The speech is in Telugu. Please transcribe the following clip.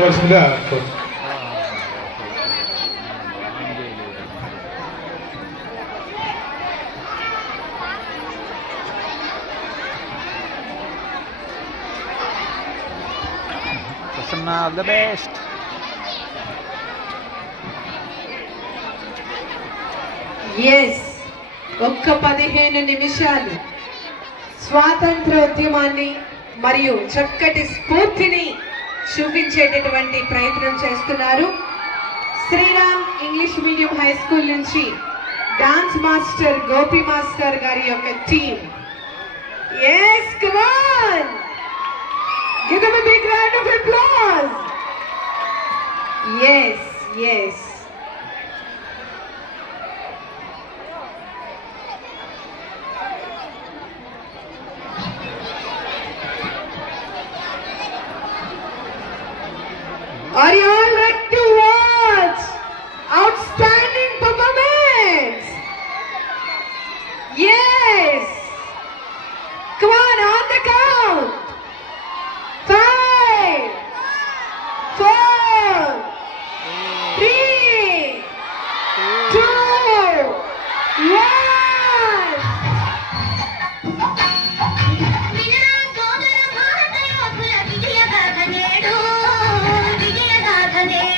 చూడాల్సిందిగా all the best. Yes, ఒక్క 15 నిమిషాలు స్వాతంత్ర ఉద్యమాన్ని మరియు చక్కటి స్ఫూర్తిని చూపించేటటువంటి ప్రయత్నం చేస్తున్నారు. Sriram English medium high school నుంచి డాన్స్ మాస్టర్ గోపి మాస్టర్ గారి యొక్క team. Yes, come on! Give them a big round of applause. Yes, yes. Are you all ready to watch outstanding performance? Yes. Come on the count. 5, 4, 3, 2, 1. విజయగాథనే